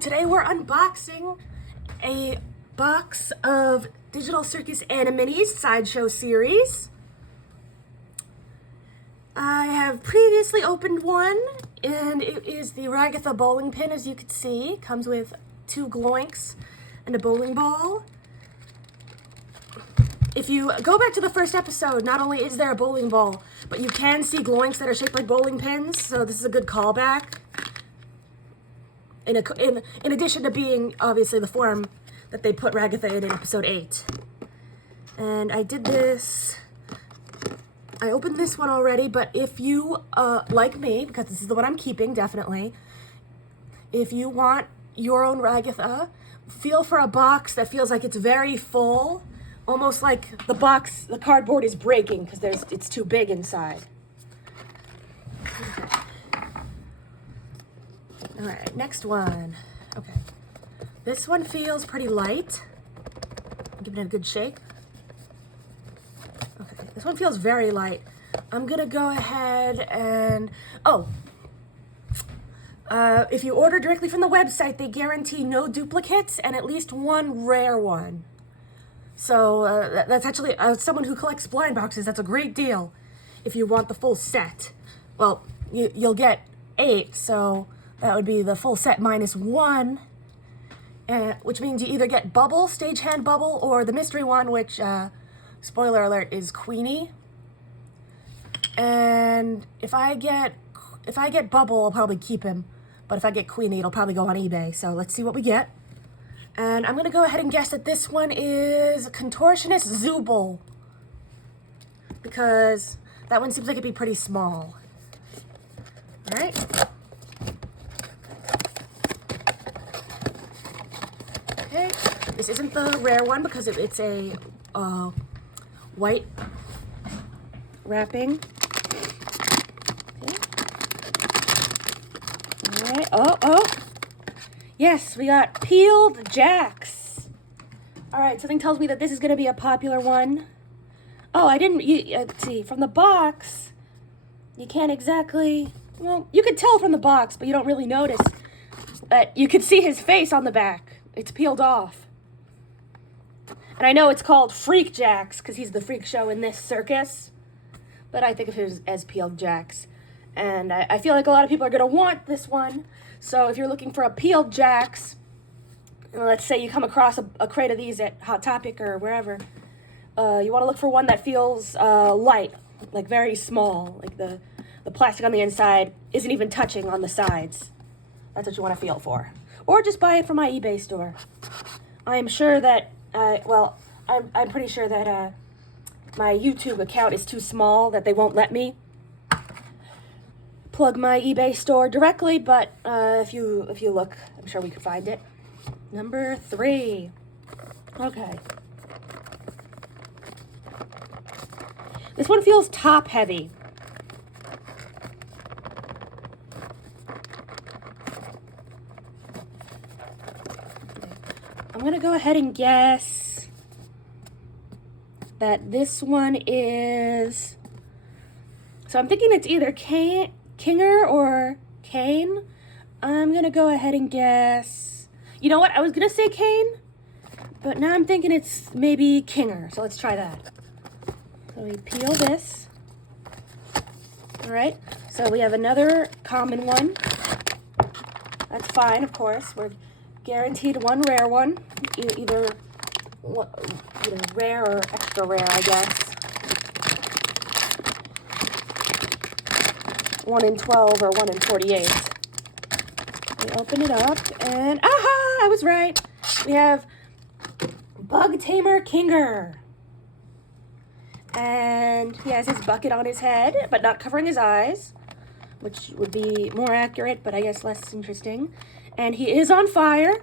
Today we're unboxing a box of Digital Circus Animiniz Sideshow series. I have previously opened one, and it is the Ragatha bowling pin, as you can see. It comes with 2 gloinks and a bowling ball. If you go back to the first episode, not only is there a bowling ball, but you can see gloinks that are shaped like bowling pins, so this is a good callback. In addition to being, obviously, the form that they put Ragatha in episode 8. And I did this, I opened this one already, but if you, like me, because this is the one I'm keeping, definitely, if you want your own Ragatha, feel for a box that feels like it's very full, almost like the cardboard is breaking because it's too big inside. Okay. All right, next one. Okay, this one feels pretty light. Give it a good shake. Okay, this one feels very light. I'm gonna go ahead and, if you order directly from the website, they guarantee no duplicates and at least one rare one. So that's actually, someone who collects blind boxes, that's a great deal if you want the full set. Well, you'll get 8, so that would be the full set minus 1, which means you either get Bubble, Stagehand Bubble, or the mystery one, which, spoiler alert, is Queenie. And if I get Bubble, I'll probably keep him. But if I get Queenie, it'll probably go on eBay. So let's see what we get. And I'm going to go ahead and guess that this one is Contortionist Zooble, because that one seems like it'd be pretty small. All right. Okay, this isn't the rare one because it's a white wrapping. Okay. All right. Oh. Yes, we got peeled jacks. All right, something tells me that this is going to be a popular one. Oh, let's see, from the box, you can't exactly, well, you could tell from the box, but you don't really notice that you could see his face on the back. It's peeled off. And I know it's called Freak Jacks because he's the freak show in this circus, but I think of him as peeled jacks. And I feel like a lot of people are going to want this one. So if you're looking for a peeled jacks, let's say you come across a crate of these at Hot Topic or wherever, you want to look for one that feels light, like very small, like the plastic on the inside isn't even touching on the sides. That's what you want to feel for. Or just buy it from my eBay store. I'm sure that, I'm pretty sure that my YouTube account is too small that they won't let me plug my eBay store directly, but if you look, I'm sure we could find it. Number 3. Okay. This one feels top heavy. I'm going to go ahead and guess that this one is, so I'm thinking it's either Kinger or Kane. I'm going to go ahead and guess, you know what, I was going to say Kane, but now I'm thinking it's maybe Kinger, so let's try that. So we peel this. All right, so we have another common one. That's fine, of course. We're guaranteed one rare one, either rare or extra rare, I guess. 1 in 12 or 1 in 48. We open it up and, aha, I was right. We have Bug Tamer Kinger. And he has his bucket on his head, but not covering his eyes, which would be more accurate, but I guess less interesting. And he is on fire,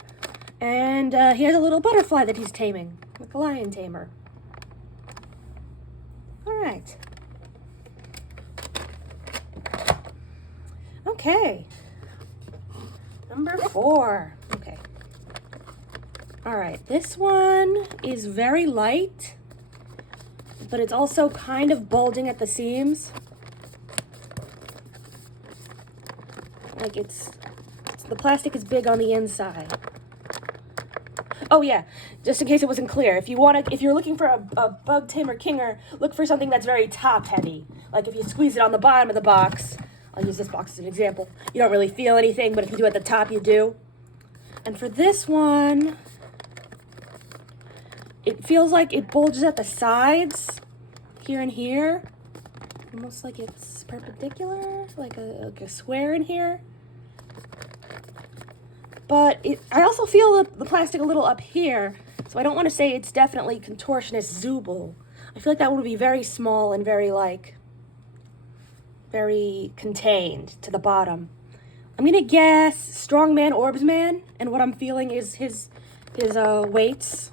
and he has a little butterfly that he's taming, like a lion tamer. All right. Okay. Number 4. Okay. All right, this one is very light, but it's also kind of bulging at the seams. Like it's the plastic is big on the inside. Oh yeah, just in case it wasn't clear, if you're looking for a bug tamer kinger, look for something that's very top heavy. Like if you squeeze it on the bottom of the box, I'll use this box as an example, you don't really feel anything, but if you do at the top, you do. And for this one, it feels like it bulges at the sides, here and here. Almost like it's perpendicular, like a square in here. But I also feel the plastic a little up here, so I don't want to say it's definitely contortionist Zooble. I feel like that would be very small and very contained to the bottom. I'm gonna guess Strongman Orbsman, and what I'm feeling is his weights.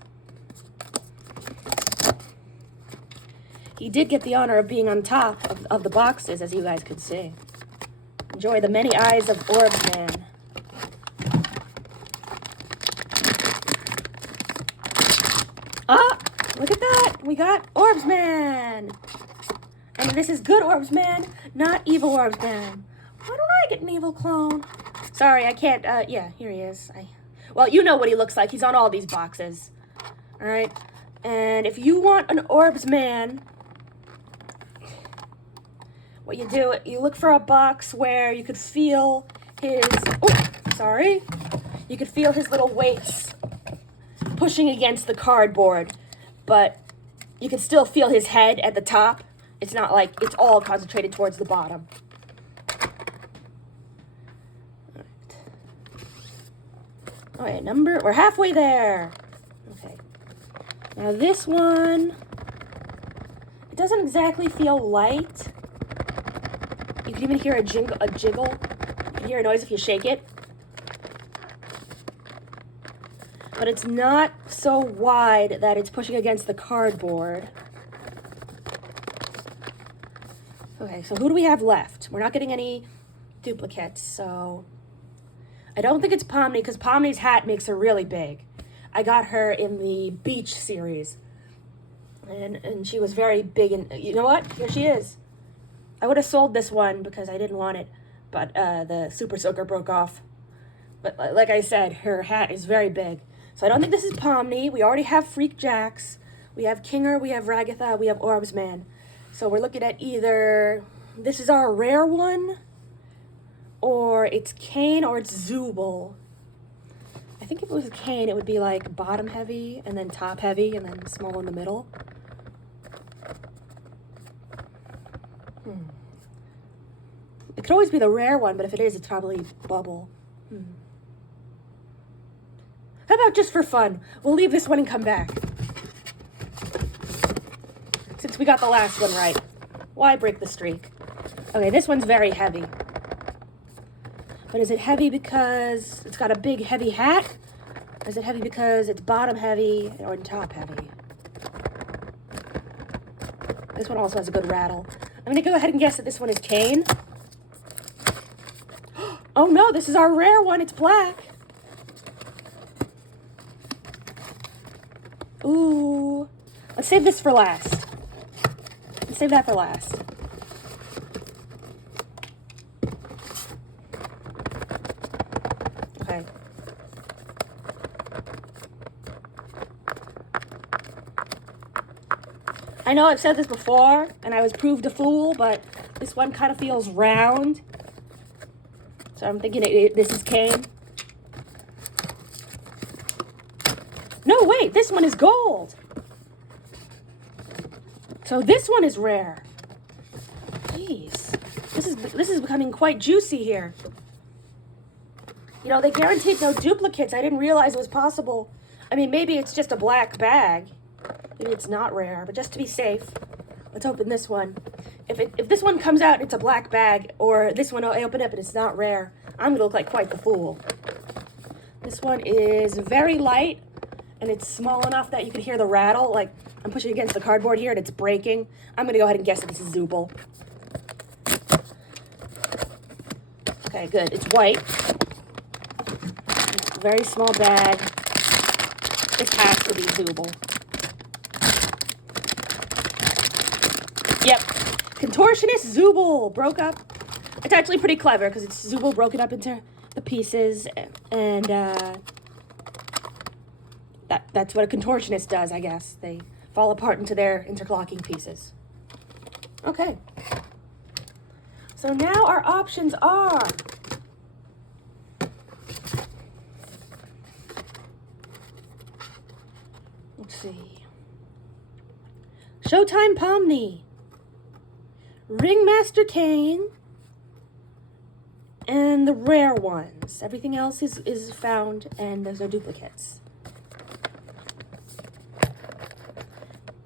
He did get the honor of being on top of the boxes, as you guys could see. Enjoy the many eyes of Orbsman. Ah, look at that. We got Orbsman. And this is good Orbsman, not evil Orbsman. Why don't I get an evil clone? Sorry, I can't. Yeah, here he is. Well, you know what he looks like. He's on all these boxes. All right. And if you want an Orbsman, what you do, you look for a box where you could feel his, you could feel his little weights pushing against the cardboard, but you can still feel his head at the top. It's not like it's all concentrated towards the bottom. All right, we're halfway there. Okay. Now this one, it doesn't exactly feel light. You can even hear a jiggle. You can hear a noise if you shake it. But it's not so wide that it's pushing against the cardboard. Okay, so who do we have left? We're not getting any duplicates, so I don't think it's Pomni, because Pomni's hat makes her really big. I got her in the Beach series, and she was very big, and you know what? Here she is. I would have sold this one because I didn't want it, but the Super Soaker broke off. But like I said, her hat is very big. So I don't think this is Pomni. We already have Freak Jax. We have Kinger, we have Ragatha, we have Orbsman. So we're looking at either this is our rare one, or it's Kane, or it's Zooble. I think if it was Kane, it would be like bottom heavy, and then top heavy, and then small in the middle. It could always be the rare one, but if it is, it's probably Bubble. How about just for fun, we'll leave this one and come back. Since we got the last one right. Why break the streak? Okay, this one's very heavy. But is it heavy because it's got a big heavy hat? Or is it heavy because it's bottom heavy or top heavy? This one also has a good rattle. I'm gonna go ahead and guess that this one is Kane. Oh no, this is our rare one, it's black. Ooh, let's save this for last. Let's save that for last. Okay. I know I've said this before, and I was proved a fool, but this one kind of feels round. So I'm thinking this is Kane. No, wait, this one is gold. So this one is rare. Jeez, this is becoming quite juicy here. You know, they guaranteed no duplicates. I didn't realize it was possible. I mean, maybe it's just a black bag. Maybe it's not rare, but just to be safe, let's open this one. If this one comes out and it's a black bag, or this one I open up and it's not rare, I'm gonna look like quite the fool. This one is very light, and it's small enough that you can hear the rattle. Like, I'm pushing against the cardboard here and it's breaking. I'm gonna go ahead and guess that this is Zooble. Okay, good, it's white. It's a very small bag. This has to be Zooble. Yep, Contortionist Zooble broke up. It's actually pretty clever because it's Zooble broken up into the pieces, and that's what a contortionist does, I guess. They fall apart into their interlocking pieces. Okay. So now our options are let's see. Showtime Pomni, Ringmaster Kane, and the rare ones. Everything else is found, and there's no duplicates.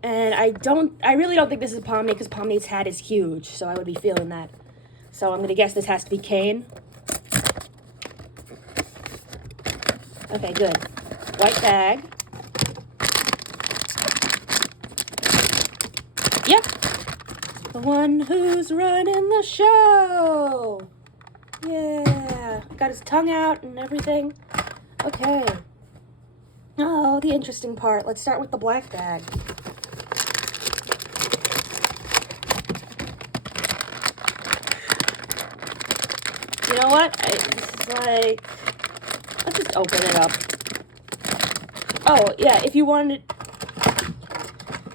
And I really don't think this is Pomni, because Pomni's hat is huge, so I would be feeling that. So I'm going to guess this has to be Kane. Okay, good. White bag. Yep. The one who's running the show. Yeah. Got his tongue out and everything. Okay. Oh, the interesting part. Let's start with the black bag. You know what? This is like... Let's just open it up. Oh, yeah, if you want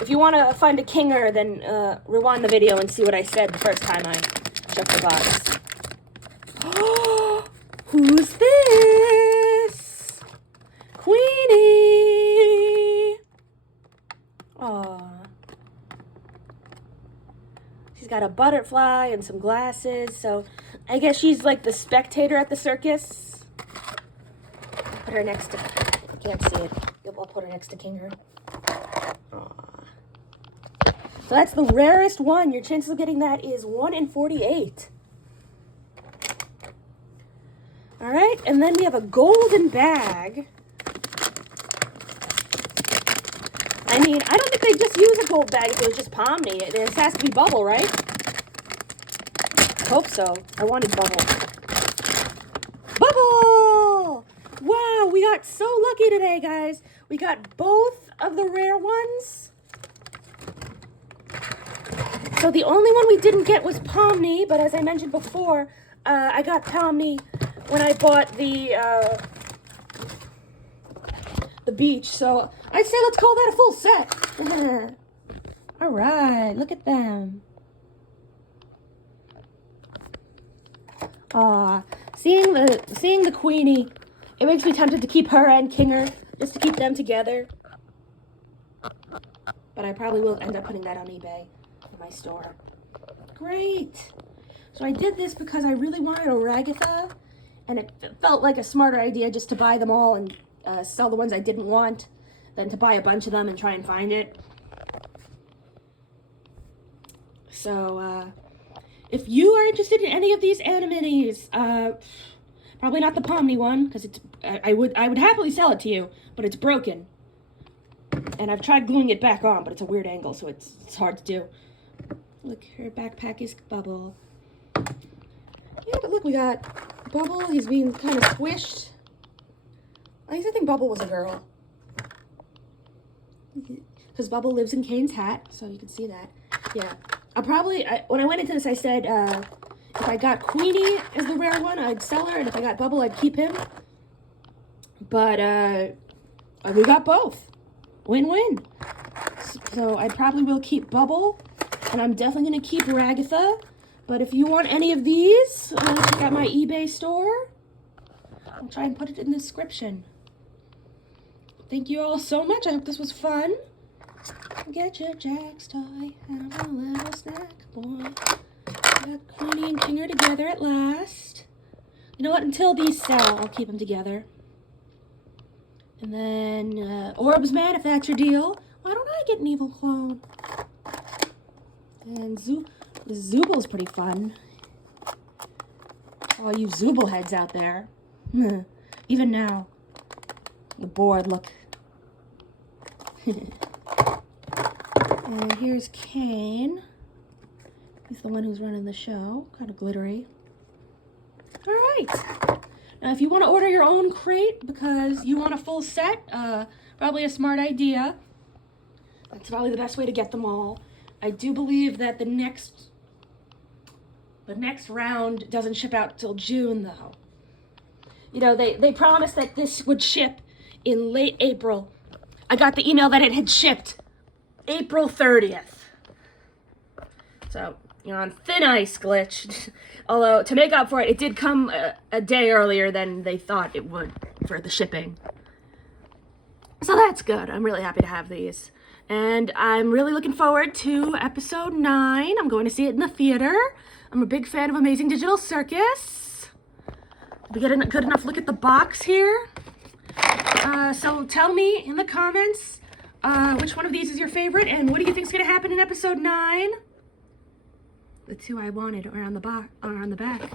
to find a kinger, then rewind the video and see what I said the first time I checked the box. Who's this? Queenie! Aww. She's got a butterfly and some glasses, so I guess she's like the spectator at the circus. Put her next to... I can't see it. I'll put her next to Kinger. Aww. So that's the rarest one. Your chances of getting that is 1 in 48. Alright, and then we have a golden bag. I mean, I don't think they just use a gold bag if it was just Pomni. This has to be Bubble, right? I hope so. I wanted Bubble. Bubble! Wow, we got so lucky today, guys. We got both of the rare ones. So the only one we didn't get was Pomni, but as I mentioned before, I got Pomni when I bought the beach. So I'd say let's call that a full set. All right, look at them. Aw, seeing the Queenie, it makes me tempted to keep her and Kinger, just to keep them together. But I probably will end up putting that on eBay in my store. Great. So I did this because I really wanted a Ragatha, and it felt like a smarter idea just to buy them all and sell the ones I didn't want than to buy a bunch of them and try and find it. So, if you are interested in any of these Animiniz, probably not the Pomni one, because it's I would happily sell it to you, but it's broken. And I've tried gluing it back on, but it's a weird angle, so it's hard to do. Look, her backpack is Bubble. Yeah, but look, we got Bubble. He's being kind of squished. I used to think Bubble was a girl. Because Bubble lives in Kane's hat, so you can see that. Yeah. When I went into this, I said, if I got Queenie as the rare one, I'd sell her, and if I got Bubble, I'd keep him. But, we got both. Win-win. So I probably will keep Bubble, and I'm definitely going to keep Ragatha. But if you want any of these, check out my eBay store. I'll try and put it in the description. Thank you all so much. I hope this was fun. Get your Jack's toy and a little snack, boy. Got Queenie and Kinger together at last. You know what? Until these sell, I'll keep them together. And then, Orbs Man, if that's your deal. Why don't I get an evil clone? And Zubal's pretty fun. All you Zubal heads out there. Even now. The board, look. And here's Kane. He's the one who's running the show. Kind of glittery. All right. Now, if you want to order your own crate because you want a full set, probably a smart idea. That's probably the best way to get them all. I do believe that the next round doesn't ship out till June, though. You know, they promised that this would ship in late April. I got the email that it had shipped April 30th. So, you're on thin ice, Glitch. Although, to make up for it, it did come a day earlier than they thought it would for the shipping. So that's good. I'm really happy to have these. And I'm really looking forward to episode 9. I'm going to see it in the theater. I'm a big fan of Amazing Digital Circus. Did we get a good enough look at the box here? So tell me in the comments which one of these is your favorite and what do you think is going to happen in episode 9? The two I wanted are on the back.